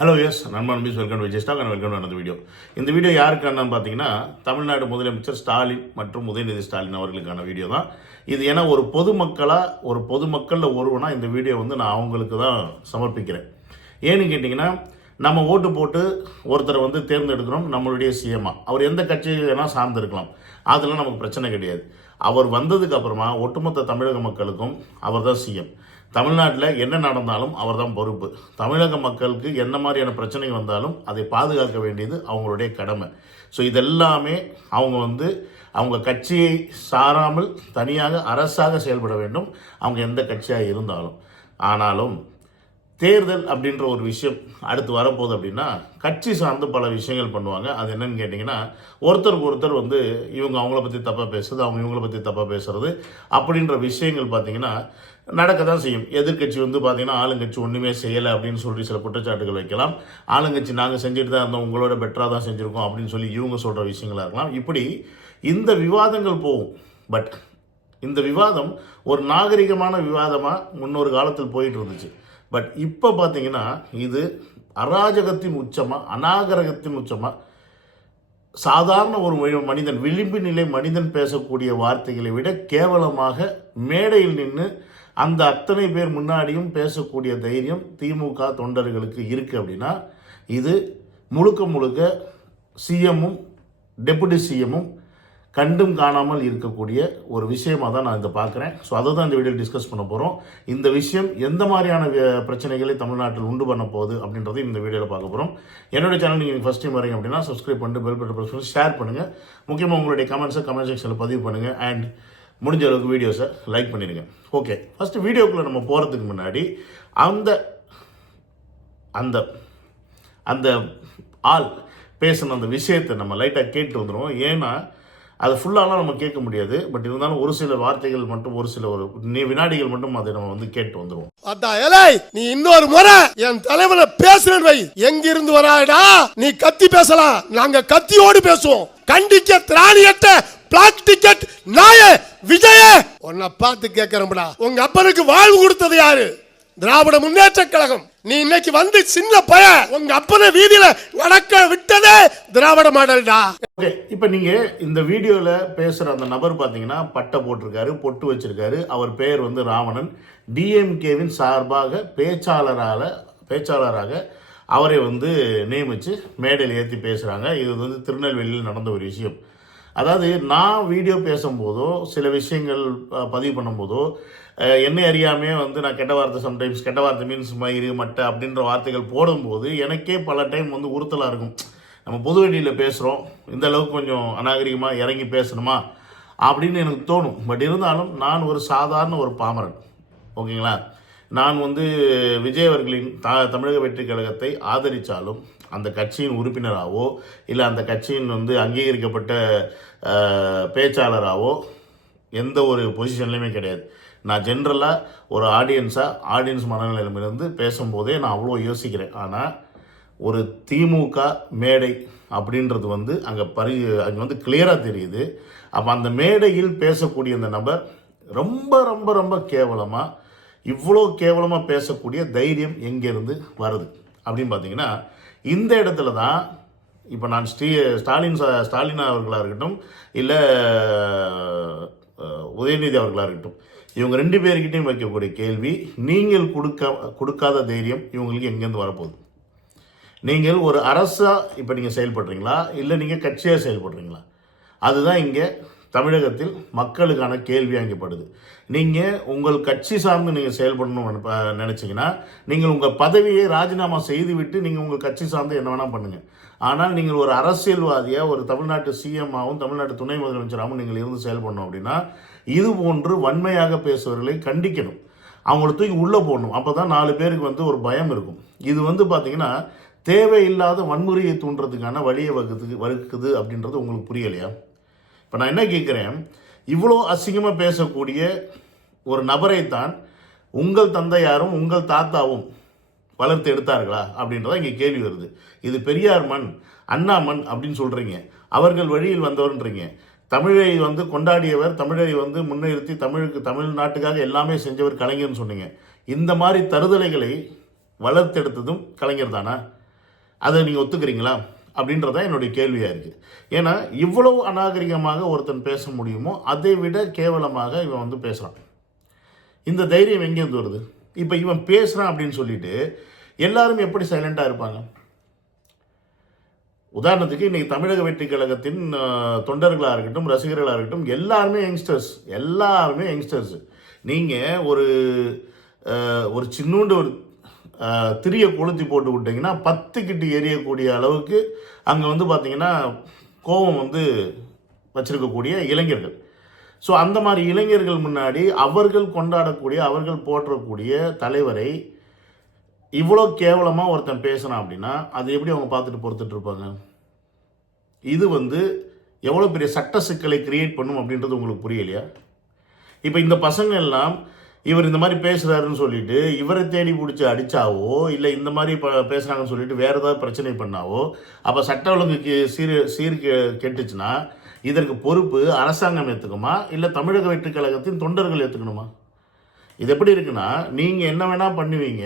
Hello yes நண்பன் மீஸ் welcome விஜய்ஸ்டாக் அண்ட் வெல்கம் அந்த வீடியோ இந்த வீடியோ யாருக்கானு பார்த்தீங்கன்னா தமிழ்நாடு முதலமைச்சர் ஸ்டாலின் மற்றும் உதயநிதி ஸ்டாலின் அவர்களுக்கான வீடியோ தான். இது ஏன்னா ஒரு பொதுமக்களாக ஒரு பொதுமக்களில் ஒருவனா இந்த வீடியோ வந்து நான் அவங்களுக்கு தான் சமர்ப்பிக்கிறேன். ஏன்னு கேட்டிங்கன்னா நம்ம ஓட்டு போட்டு ஒருத்தரை வந்து தேர்ந்தெடுக்கிறோம் நம்மளுடைய சிஎம்மா அவர் எந்த கட்சியை வேணால் சார்ந்திருக்கலாம். அதெல்லாம் நமக்கு பிரச்சனை கிடையாது. அவர் வந்ததுக்கு அப்புறமா ஒட்டுமொத்த தமிழக மக்களுக்கும் அவர் தான் சிஎம் தமிழ்நாட்டில் என்ன நடந்தாலும் அவர் தான் பொறுப்பு. தமிழக மக்களுக்கு என்ன மாதிரியான பிரச்சனைகள் வந்தாலும் அதை பாதுகாக்க வேண்டியது அவங்களுடைய கடமை. ஸோ இதெல்லாமே அவங்க வந்து அவங்க கட்சியை சாராமல் தனியாக அரசாக செயல்பட வேண்டும். அவங்க எந்த கட்சியாக இருந்தாலும். ஆனாலும் தேர்தல் அப்படின்ற ஒரு விஷயம் அடுத்து வரப்போகுது அப்படின்னா கட்சி சார்ந்து பல விஷயங்கள் பண்ணுவாங்க. அது என்னன்னு கேட்டிங்கன்னா ஒருத்தருக்கு ஒருத்தர் வந்து இவங்க அவங்கள பற்றி தப்பாக பேசுறது அவங்க இவங்கள பற்றி தப்பாக பேசுறது அப்படின்ற விஷயங்கள் பார்த்திங்கன்னா நடக்க தான் செய்யும். எதிர்க்கட்சி வந்து பார்த்தீங்கன்னா ஆளுங்கட்சி ஒன்றுமே செய்யலை அப்படின்னு சொல்லி சில குற்றச்சாட்டுகள் வைக்கலாம். ஆளுங்கட்சி நாங்கள் செஞ்சுட்டு தான் இருந்தோம் உங்களோட பெட்டராக தான் செஞ்சுருக்கோம் அப்படின்னு சொல்லி இவங்க சொல்கிற விஷயங்களாக இருக்கலாம். இப்படி இந்த விவாதங்கள் போகும். பட் இந்த விவாதம் ஒரு நாகரிகமான விவாதமாக முன்னொரு காலத்தில் போயிட்டு இருந்துச்சு. பட் இப்போ பார்த்தீங்கன்னா இது அராஜகத்தின் உச்சமாக அநாகரகத்தின் உச்சமாக சாதாரண ஒரு மனிதன் விளிம்பு நிலை மனிதன் பேசக்கூடிய வார்த்தைகளை விட கேவலமாக மேடையில் நின்று அந்த அத்தனை பேர் முன்னாடியும் பேசக்கூடிய தைரியம் திமுக தொண்டர்களுக்கு இருக்குது அப்படின்னா இது முழுக்க முழுக்க சிஎம்மும் டெபுட்டி சிஎம்மும் கண்டும் காணாமல் இருக்கக்கூடிய ஒரு விஷயமாக தான் நான் இதை பார்க்குறேன். ஸோ அதை தான் இந்த வீடியோ டிஸ்கஸ் பண்ண போகிறோம் இந்த விஷயம் எந்த மாதிரியான பிரச்சனைகளை தமிழ்நாட்டில் உண்டு பண்ண போகுது அப்படின்றதையும் இந்த வீடியோவில் பார்க்க போகிறோம் என்னோட சேனல் நீங்கள் ஃபஸ்ட் டைம் வரீங்க அப்படின்னா சப்ஸ்கிரைப் பண்ணிட்டு பெல் பட்டன் ப்ரெஸ் பண்ணி ஷேர் பண்ணுங்கள் முக்கியமாக உங்களுடைய கமெண்ட்ஸை கமெண்ட் செக்ஷனில் பதிவு பண்ணுங்கள் அண்ட் முடிஞ்ச அளவுக்கு வீடியோஸை லைக் பண்ணிடுங்க. ஓகே ஃபஸ்ட்டு வீடியோக்குள்ளே நம்ம போகிறதுக்கு முன்னாடி அந்த அந்த அந்த ஆள் பேசின அந்த விஷயத்தை நம்ம லைட்டாக கேட்டு வந்துடுவோம் ஏன்னா அது ஃபுல்லாலாம் நம்ம கேட்க முடியாது. பட் இருந்தாலும் ஒரு சில வார்த்தைகள் மட்டும் ஒரு சில ஒரு வினாடிகள் மட்டும் அதை நம்ம வந்து கேட்டு வந்துடுவோம் அதான் ஏலே நீ இன்னொரு முறை என் தலைவனை பேசுறேன் வை. எங்கிருந்து வராடா நீ கத்தி பேசலாம். நாங்க கத்தியோடு பேசுவோம். கண்டிக்க திராணியற்ற பிளாக் டிக்கெட் நாய விஜய. உன்னை பார்த்து கேட்கிறோம்டா உங்க அப்பனுக்கு வாழ்வு கொடுத்தது யாரு? திராவிட முன்னேற்ற கழகம். நீ இன்னைக்கு வந்து சின்ன பய. உங்க அப்பனை வீதியில நடக்க விட்டதே திராவிட மாடல்டா. ஓகே இப்போ நீங்கள் இந்த வீடியோவில் பேசுகிற அந்த நபர் பார்த்தீங்கன்னா பட்டை போட்டிருக்காரு பொட்டு வச்சிருக்காரு. அவர் பெயர் வந்து ராவணன். டிஎம்கேவின் சார்பாக பேச்சாளரால பேச்சாளராக அவரை வந்து நியமித்து மேடையில் ஏற்றி பேசுகிறாங்க இது வந்து திருநெல்வேலியில் நடந்த ஒரு விஷயம். அதாவது நான் வீடியோ பேசும்போதோ சில விஷயங்கள் பதிவு பண்ணும்போதோ என்னை அறியாமே வந்து நான் கெட்ட வார்த்தை சம்டைம்ஸ் கெட்ட வார்த்தை மீன்ஸ் மயிறு மட்டை அப்படின்ற வார்த்தைகள் போடும்போது எனக்கே பல டைம் வந்து உறுத்தலாக இருக்கும். நம்ம பொது வெளியில் பேசுகிறோம் இந்த அளவுக்கு கொஞ்சம் அநாகரிகமாக இறங்கி பேசணுமா? அப்படின்னு எனக்கு தோணும். பட் இருந்தாலும் நான் ஒரு சாதாரண ஒரு பாமரன். ஓகேங்களா நான் வந்து விஜய் அவர்களின் த தமிழக வெற்றி கழகத்தை ஆதரித்தாலும் அந்த கட்சியின் உறுப்பினராகவோ இல்லை அந்த கட்சியின் வந்து அங்கீகரிக்கப்பட்ட பேச்சாளராகவோ எந்த ஒரு பொசிஷன்லையுமே கிடையாது. நான் ஜென்ரலாக ஒரு ஆடியன்ஸாக ஆடியன்ஸ் மனநிலையிலிருந்து பேசும்போதே நான் அவ்வளோ யோசிக்கிறேன். ஆனால் ஒரு திமுக மேடை அப்படின்றது வந்து அங்கே பரி அங்கே வந்து கிளியராக தெரியுது. அப்போ அந்த மேடையில் பேசக்கூடிய அந்த நபர் ரொம்ப ரொம்ப ரொம்ப கேவலமாக இவ்வளோ கேவலமாக பேசக்கூடிய தைரியம் எங்கேருந்து வருது? அப்படின்னு பார்த்தீங்கன்னா இந்த இடத்துல தான் இப்போ நான் ஸ்ரீ ஸ்டாலின் ஸ்டாலின் அவர்களாக இருக்கட்டும் இல்லை உதயநிதி அவர்களாக இருக்கட்டும் இவங்க ரெண்டு பேர்கிட்டையும் வைக்கக்கூடிய கேள்வி நீங்கள் கொடுக்க கொடுக்காத தைரியம் இவங்களுக்கு எங்கேருந்து வரப்போகுது? நீங்கள் ஒரு அரசாக இப்போ நீங்கள் செயல்படுறீங்களா? இல்லை நீங்கள் கட்சியாக செயல்படுறீங்களா? அதுதான் இங்கே தமிழகத்தில் மக்களுக்கான கேள்வி அங்கப்படுது நீங்கள் உங்கள் கட்சி சார்ந்து நீங்கள் செயல்படணும்னு நினச்சிங்கன்னா நீங்கள் உங்கள் பதவியை ராஜினாமா செய்துவிட்டு நீங்கள் உங்கள் கட்சி சார்ந்து என்ன வேணால் பண்ணுங்கள் ஆனால் நீங்கள் ஒரு அரசியல்வாதியாக ஒரு தமிழ்நாட்டு சிஎம்மாவும் தமிழ்நாட்டு துணை முதலமைச்சராகவும் நீங்கள் இருந்து செயல்படணும் அப்படின்னா இது போன்று வன்மையாக பேசுபவர்களை கண்டிக்கணும். அவங்கள தூக்கி உள்ளே போடணும். அப்போ தான் நாலு பேருக்கு வந்து ஒரு பயம் இருக்கும். இது வந்து பார்த்தீங்கன்னா தேவையில்லாத வன்முறையை தூண்டுறதுக்கான வழியை வகுத்து வகுக்குது அப்படின்றது உங்களுக்கு புரியலையா? இப்போ நான் என்ன கேட்குறேன் இவ்வளோ அசிங்கமாக பேசக்கூடிய ஒரு நபரைத்தான் உங்கள் தந்தையாரும் உங்கள் தாத்தாவும் வளர்த்து எடுத்தார்களா? அப்படின்றத இங்கே கேள்வி வருது. இது பெரியார் மண் அண்ணா மண் அப்படின்னு சொல்கிறீங்க அவர்கள் வழியில் வந்தவர்ன்றீங்க. தமிழை வந்து கொண்டாடியவர் தமிழை வந்து முன்னிறுத்தி தமிழுக்கு தமிழ்நாட்டுக்காக எல்லாமே செஞ்சவர் கலைஞர்னு சொன்னீங்க. இந்த மாதிரி தருதலைகளை வளர்த்தெடுத்ததும் கலைஞர் தானா? அதை நீங்கள் ஒத்துக்கிறீங்களா? அப்படின்றதான் என்னுடைய கேள்வியாக இருக்குது. ஏன்னா இவ்வளவு அநாகரிகமாக ஒருத்தன் பேச முடியுமோ அதை விட கேவலமாக இவன் வந்து பேசுகிறான் இந்த தைரியம் எங்கேருந்து வருது? இப்போ இவன் பேசுகிறான் அப்படின்னு சொல்லிட்டு எல்லாரும் எப்படி சைலண்டாக இருப்பாங்க? உதாரணத்துக்கு இன்றைக்கி தமிழக வெற்றி கழகத்தின் தொண்டர்களாக இருக்கட்டும் ரசிகர்களாக இருக்கட்டும் எல்லாருமே யங்ஸ்டர்ஸ் எல்லாருமே யங்ஸ்டர்ஸ் நீங்கள் ஒரு ஒரு சின்னூண்டு ஒரு திரியை கொளுத்தி போட்டு விட்டிங்கன்னா பத்து கிட்டு எரியக்கூடிய அளவுக்கு அங்கே வந்து பார்த்தீங்கன்னா கோபம் வந்து வச்சுருக்கக்கூடிய இளைஞர்கள். ஸோ அந்த மாதிரி இளைஞர்கள் முன்னாடி அவர்கள் கொண்டாடக்கூடிய அவர்கள் போற்றக்கூடிய தலைவரை இவ்வளோ கேவலமாக ஒருத்தன் பேசுனான் அப்படின்னா அது எப்படி அவங்க பார்த்துட்டு பொறுத்துட்டு இருப்பாங்க? இது வந்து எவ்வளோ பெரிய சட்ட சிக்கலை கிரியேட் பண்ணும் அப்படின்றது உங்களுக்கு புரியலையா? இப்போ இந்த பசங்க எல்லாம் இவர் இந்த மாதிரி பேசுகிறாருன்னு சொல்லிட்டு இவரை தேடி பிடிச்சி அடித்தாவோ இல்லை இந்த மாதிரி இப்போ பேசுகிறாங்கன்னு சொல்லிட்டு வேறு ஏதாவது பிரச்சனை பண்ணாவோ அப்போ சட்ட ஒழுங்குக்கு சீர் சீர் கெட்டுச்சுன்னா இதற்கு பொறுப்பு அரசாங்கம் ஏற்றுக்குமா இல்லை தமிழக வெற்றி கழகத்தின் தொண்டர்கள் ஏற்றுக்கணுமா இது எப்படி இருக்குன்னா நீங்கள் என்ன வேணால் பண்ணுவீங்க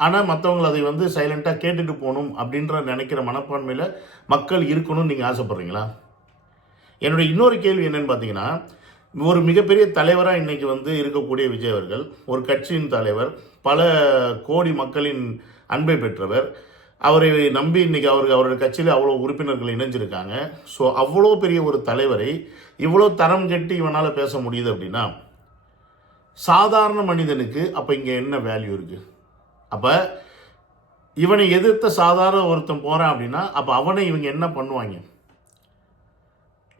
ஆனால் மற்றவங்களை அதை வந்து சைலண்ட்டாக கேட்டுட்டு போகணும் அப்படின்ற நினைக்கிற மனப்பான்மையில் மக்கள் இருக்கணும்னு நீங்கள் ஆசைப்பட்றீங்களா? என்னுடைய இன்னொரு கேள்வி என்னன்னு பார்த்தீங்கன்னா ஒரு மிகப்பெரிய தலைவராக இன்றைக்கி வந்து இருக்கக்கூடிய விஜய் அவர்கள் ஒரு கட்சியின் தலைவர் பல கோடி மக்களின் அன்பை பெற்றவர். அவரை நம்பி இன்னைக்கு அவருக்கு அவருடைய கட்சியில் அவ்வளோ உறுப்பினர்கள் இணைஞ்சிருக்காங்க. ஸோ அவ்வளோ பெரிய ஒரு தலைவரை இவ்வளோ தரம் கெட்டு இவனால் பேச முடியுது அப்படின்னா சாதாரண மனிதனுக்கு அப்போ இங்கே என்ன வேல்யூ இருக்குது அப்போ இவனை எதிர்த்த சாதாரண ஒருத்தன் போகிறான் அப்படின்னா அப்போ அவனை இவங்க என்ன பண்ணுவாங்க?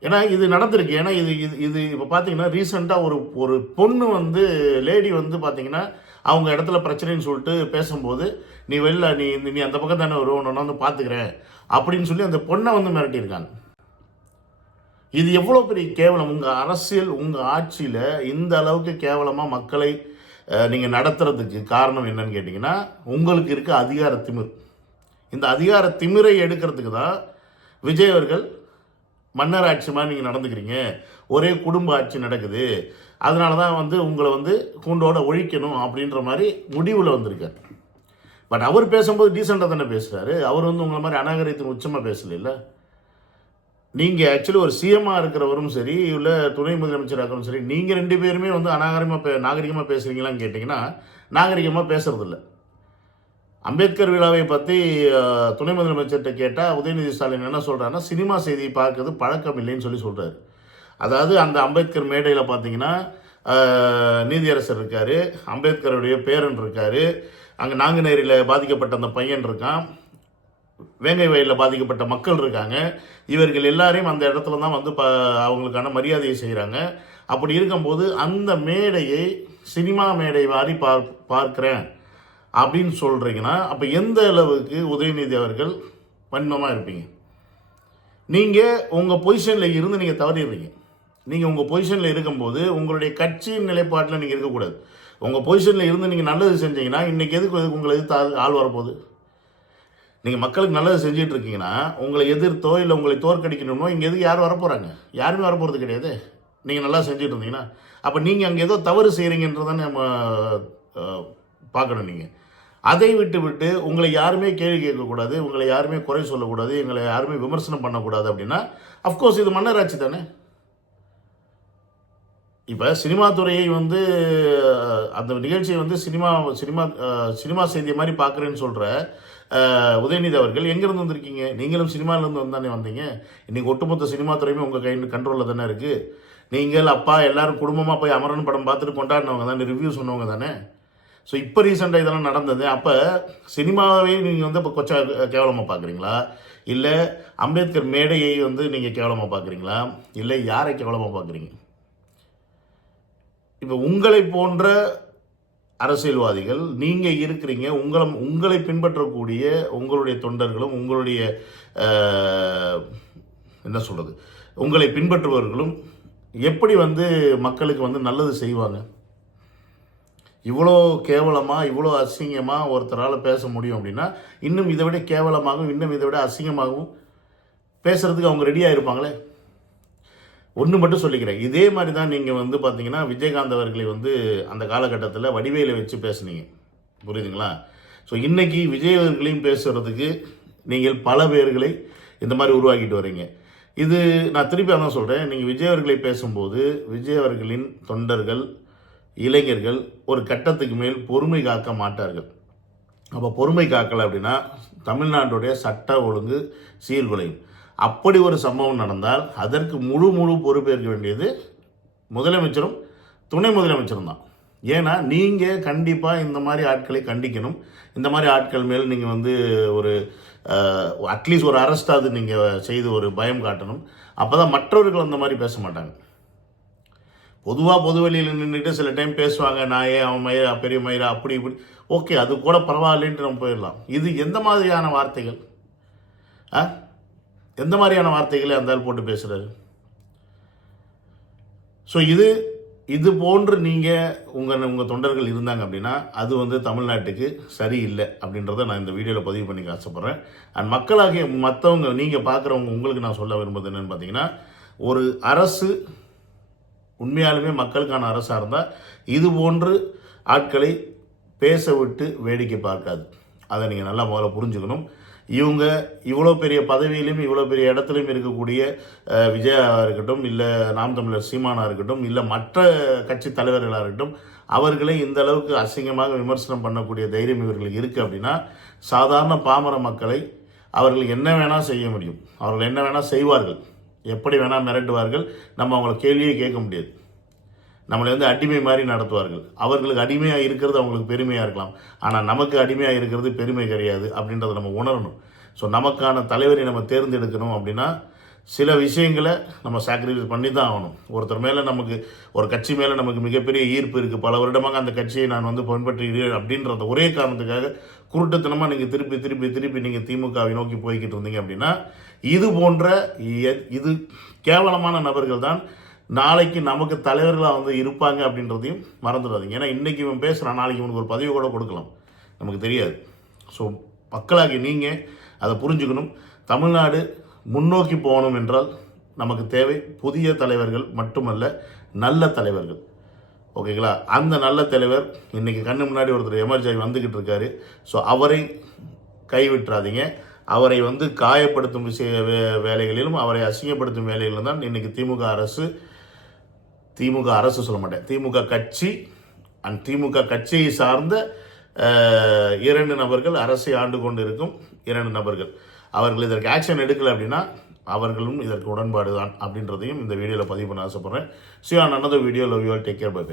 ஏன்னா இது நடந்திருக்கு. ஏன்னா இது இது இது இப்போ பார்த்தீங்கன்னா ரீசெண்டாக ஒரு ஒரு பொண்ணு வந்து லேடி வந்து பார்த்தீங்கன்னா அவங்க இடத்துல பிரச்சனைன்னு சொல்லிட்டு பேசும்போது நீ வெளில நீ நீ அந்த பக்கம் தானே வருவோம் நான் வந்து பார்த்துக்கிறேன் அப்படின்னு சொல்லி அந்த பொண்ணை வந்து மிரட்டியிருக்காங்க. இது எவ்வளோ பெரிய கேவலம். உங்கள் அரசியல் உங்கள் ஆட்சியில் இந்த அளவுக்கு கேவலமாக மக்களை நீங்கள் நடத்துறதுக்கு காரணம் என்னன்னு கேட்டிங்கன்னா உங்களுக்கு இருக்க அதிகார திமிர். இந்த அதிகார திமிரை எடுக்கிறதுக்கு தான் விஜய் அவர்கள் மன்னர் ஆட்சி மாதிரி நீங்கள் நடந்துக்கிறீங்க. ஒரே குடும்ப ஆட்சி நடக்குது. அதனால தான் வந்து உங்களை வந்து கூண்டோட ஒழிக்கணும் அப்படின்ற மாதிரி முடிவில் வந்திருக்கார். பட் அவர் பேசும்போது டீசெண்டாக தானே பேசுகிறாரு அவர் வந்து உங்களை மாதிரி அநாகரிகத்தின் உச்சமாக பேசல நீங்கள் ஆக்சுவலி ஒரு சிஎம்மாக இருக்கிறவரும் சரி இல்லை துணை முதலமைச்சராக இருக்கிறவரும் சரி நீங்கள் ரெண்டு பேருமே வந்து அநாகரிகமாக பே நாகரிகமாக பேசுகிறீங்களான்னு கேட்டிங்கன்னா நாகரிகமாக பேசுறதில்ல. அம்பேத்கர் விழாவை பற்றி துணை முதலமைச்சர்கிட்ட கேட்டால் உதயநிதி ஸ்டாலின் என்ன சொல்கிறாருன்னா சினிமா செய்தி பார்க்கறது பழக்கம் இல்லைன்னு சொல்லி சொல்கிறாரு அதாவது அந்த அம்பேத்கர் மேடையில் பார்த்தீங்கன்னா நீதியரசர் இருக்கார் அம்பேத்கருடைய பேரன் இருக்கார் அங்கே நாங்குநேரியில் பாதிக்கப்பட்ட அந்த பையன் இருக்கான் வேங்கை வயலில் பாதிக்கப்பட்ட மக்கள் இருக்காங்க இவர்கள் எல்லாரையும் அந்த இடத்துல தான் வந்து ப அவங்களுக்கான மரியாதையை செய்கிறாங்க அப்படி இருக்கும்போது அந்த மேடையை சினிமா மேடை வாரி பார் பார்க்குறேன். அப்படின்னு சொல்கிறீங்கன்னா அப்போ எந்த அளவுக்கு உதயநிதி அவர்கள் வன்மமாக இருப்பீங்க? நீங்கள் உங்கள் பொசிஷனில் இருந்து நீங்கள் தவறிடுறீங்க. நீங்கள் உங்கள் பொசிஷனில் இருக்கும்போது உங்களுடைய கட்சியின் நிலைப்பாட்டில் நீங்கள் இருக்கக்கூடாது. உங்கள் பொசிஷனில் இருந்து நீங்கள் நல்லது செஞ்சீங்கன்னா இன்றைக்கி எதுக்கு உங்களை எதிர்த்து ஆள் வரப்போகுது? நீங்கள் மக்களுக்கு நல்லது செஞ்சுட்டு இருக்கீங்கன்னா உங்களை எதிர்த்தோ இல்லை உங்களை தோற்கடிக்கணுமோ இங்கே எதுக்கு யாரும் வரப்போகிறாங்க யாருமே வரப்போகிறது கிடையாது. நீங்கள் நல்லா செஞ்சுட்டு இருந்தீங்கன்னா அப்போ நீங்கள் அங்கே ஏதோ தவறு செய்கிறீங்கன்றதை நம்ம பார்க்கணும் நீங்கள் அதை விட்டு விட்டு உங்களை யாருமே கேள்வி கேட்கக்கூடாது உங்களை யாருமே குறை சொல்லக்கூடாது எங்களை யாருமே விமர்சனம் பண்ணக்கூடாது அப்படின்னா அஃப்கோர்ஸ் இது மன்னராட்சி தானே. இப்போ சினிமா துறையை வந்து அந்த நிகழ்ச்சியை வந்து சினிமா சினிமா சினிமா செய்தி மாதிரி பார்க்குறேன்னு சொல்கிற உதயநிதி அவர்கள் எங்கேருந்து வந்திருக்கீங்க? நீங்களும் சினிமாவிலேருந்து வந்தானே வந்தீங்க. இன்றைக்கி ஒட்டுமொத்த சினிமா துறையுமே உங்கள் கை கண்ட்ரோலில் தானே இருக்குது நீங்கள் அப்பா எல்லோரும் குடும்பமாக போய் அமரன் படம் பார்த்துட்டு கொண்டாடினவங்க தானே ரிவ்யூ சொன்னவங்க தானே. ஸோ இப்போ ரீசெண்டாக இதெல்லாம் நடந்தது. அப்போ சினிமாவே நீங்கள் வந்து இப்போ கொச்சா கேவலமாக பார்க்குறீங்களா இல்லை அம்பேத்கர் மேடையை வந்து நீங்கள் கேவலமாக பார்க்குறீங்களா இல்லை யாரை கேவலமாக பார்க்குறீங்க இப்போ உங்களை போன்ற அரசியல்வாதிகள் நீங்கள் இருக்கிறீங்க உங்களை உங்களை பின்பற்றக்கூடிய உங்களுடைய தொண்டர்களும் உங்களுடைய என்ன சொல்கிறது உங்களை பின்பற்றுபவர்களும் எப்படி வந்து மக்களுக்கு வந்து நல்லது செய்வாங்க? இவ்வளோ கேவலமாக இவ்வளோ அசிங்கமாக ஒருத்தரால் பேச முடியும் அப்படின்னா இன்னும் இதை விட கேவலமாகவும் இன்னும் இதை விட அசிங்கமாகவும் பேசுகிறதுக்கு அவங்க ரெடியாக இருப்பாங்களே ஒன்று மட்டும் சொல்லிக்கிறேன். இதே மாதிரி தான் நீங்கள் வந்து பார்த்தீங்கன்னா விஜயகாந்த் அவர்களை வந்து அந்த காலகட்டத்தில் வடிவேலை வச்சு பேசுனீங்க. புரியுதுங்களா? ஸோ இன்றைக்கி விஜய் அவர்களையும் பேசுகிறதுக்கு நீங்கள் பல பேர்களை இந்த மாதிரி உருவாக்கிட்டு வரீங்க. இது நான் திருப்பி அதான் சொல்கிறேன் நீங்கள் விஜய் அவர்களை பேசும்போது விஜய் அவர்களின் தொண்டர்கள் இளைஞர்கள் ஒரு கட்டத்துக்கு மேல் பொறுமை காக்க மாட்டார்கள். அப்போ பொறுமை காக்கலை அப்படின்னா தமிழ்நாட்டுடைய சட்ட ஒழுங்கு சீர்குலையும். அப்படி ஒரு சம்பவம் நடந்தால் அதற்கு முழு முழு பொறுப்பேற்க வேண்டியது முதலமைச்சரும் துணை முதலமைச்சரும் தான். ஏன்னா நீங்கள் கண்டிப்பாக இந்த மாதிரி ஆட்களை கண்டிக்கணும். இந்த மாதிரி ஆட்கள் மேல் நீங்கள் வந்து ஒரு அட்லீஸ்ட் ஒரு அரெஸ்டாவது நீங்கள் செய்து ஒரு பயம் காட்டணும். அப்போ தான் மற்றவர்கள் அந்த மாதிரி பேச மாட்டாங்க. பொதுவாக பொதுவெளியில் நின்றுட்டு சில டைம் பேசுவாங்க நான் ஏன் அவன் மயிரா பெரிய மயிரா அப்படி இப்படி. ஓகே அது கூட பரவாயில்லைன்ட்டு நம்ம போயிடலாம். இது எந்த மாதிரியான வார்த்தைகள்? ஆ? எந்த மாதிரியான வார்த்தைகளை அந்த போட்டு பேசுகிறாரு ஸோ இது இது போன்று நீங்கள் உங்கள் உங்கள் தொண்டர்கள் இருந்தாங்க அப்படின்னா அது வந்து தமிழ்நாட்டுக்கு சரியில்லை அப்படின்றத நான் இந்த வீடியோவில் பதிவு பண்ணிக்க ஆசைப்பட்றேன். அண்ட் மக்களாகிய மற்றவங்க நீங்கள் பார்க்குறவங்க உங்களுக்கு நான் சொல்ல விரும்புறது என்னென்னு பார்த்தீங்கன்னா ஒரு அரசு உண்மையாலுமே மக்களுக்கான அரசாக இருந்தால் இது போன்று ஆட்களை பேச விட்டு வேடிக்கை பார்க்காது. அதை நீங்கள் நல்லா முதல்ல புரிஞ்சுக்கணும். இவங்க இவ்வளோ பெரிய பதவியிலும் இவ்வளோ பெரிய இடத்துலையும் இருக்கக்கூடிய விஜயாவாக இருக்கட்டும் இல்லை நாம் தமிழர் சீமானாக இருக்கட்டும் இல்லை மற்ற கட்சி தலைவர்களாக இருக்கட்டும் அவர்களை இந்த அளவுக்கு அசிங்கமாக விமர்சனம் பண்ணக்கூடிய தைரியம் இவர்களுக்கு இருக்குது அப்படின்னா சாதாரண பாமர மக்களை அவர்கள் என்ன வேணால் செய்ய முடியும். அவர்கள் என்ன வேணால் செய்வார்கள். எப்படி வேணால் மிரட்டுவார்கள் நம்ம அவங்கள கேள்வியே கேட்க முடியாது. நம்மளை வந்து அடிமை மாதிரி நடத்துவார்கள். அவர்களுக்கு அடிமையாக இருக்கிறது அவங்களுக்கு பெருமையாக இருக்கலாம். ஆனால் நமக்கு அடிமையாக இருக்கிறது பெருமை கிடையாது அப்படின்றத நம்ம உணரணும். ஸோ நமக்கான தலைவரை நம்ம தேர்ந்தெடுக்கணும் அப்படின்னா சில விஷயங்களை நம்ம சாக்ரிஃபைஸ் பண்ணி தான் ஆகணும். ஒருத்தர் மேலே நமக்கு ஒரு கட்சி மேலே நமக்கு மிகப்பெரிய ஈர்ப்பு இருக்குது பல வருடமாக அந்த கட்சியை நான் வந்து பின்பற்றுகிறேன் அப்படின்ற ஒரே காரணத்துக்காக குருட்டுத்தனமாக நீங்கள் திருப்பி திருப்பி திருப்பி நீங்கள் திமுகவை நோக்கி போய்கிட்டு இருந்தீங்க அப்படின்னா இது போன்ற இது கேவலமான நபர்கள் தான் நாளைக்கு நமக்கு தலைவர்களாக வந்து இருப்பாங்க அப்படின்றதையும் மறந்துடாதீங்க. ஏன்னா இன்றைக்கி இவன் பேசுகிறான் நாளைக்கு இவனுக்கு ஒரு பதிவு கூட கொடுக்கலாம். நமக்கு தெரியாது. ஸோ மக்களாகி நீங்கள் அதை புரிஞ்சுக்கணும். தமிழ்நாடு முன்னோக்கி போகணும் என்றால் நமக்கு தேவை புதிய தலைவர்கள் மட்டுமல்ல நல்ல தலைவர்கள். ஓகேங்களா? அந்த நல்ல தலைவர் இன்றைக்கி கண்ணு முன்னாடி ஒருத்தர் எமர்ஜி வந்துக்கிட்டு இருக்காரு. ஸோ அவரை கைவிட்டுறாதீங்க. அவரை வந்து காயப்படுத்தும் விஷய வே- வேலைகளிலும் அவரை அசிங்கப்படுத்தும் வேலைகளிலும் தான் இன்றைக்கி திமுக அரசு திமுக அரசு சொல்ல மாட்டேன். திமுக கட்சி அண்ட் திமுக கட்சியை சார்ந்த இரண்டு நபர்கள் அரசை ஆண்டு கொண்டு இருக்கும் இரண்டு நபர்கள். அவர்கள் இதற்கு ஆக்ஷன் எடுக்கலை அப்படின்னா அவர்களும் இதற்கு உடன்பாடு தான் அப்படின்றதையும் இந்த வீடியோவில் பதிவு பண்ண ஆசைப்பட்றேன். See on another video love you all take care bye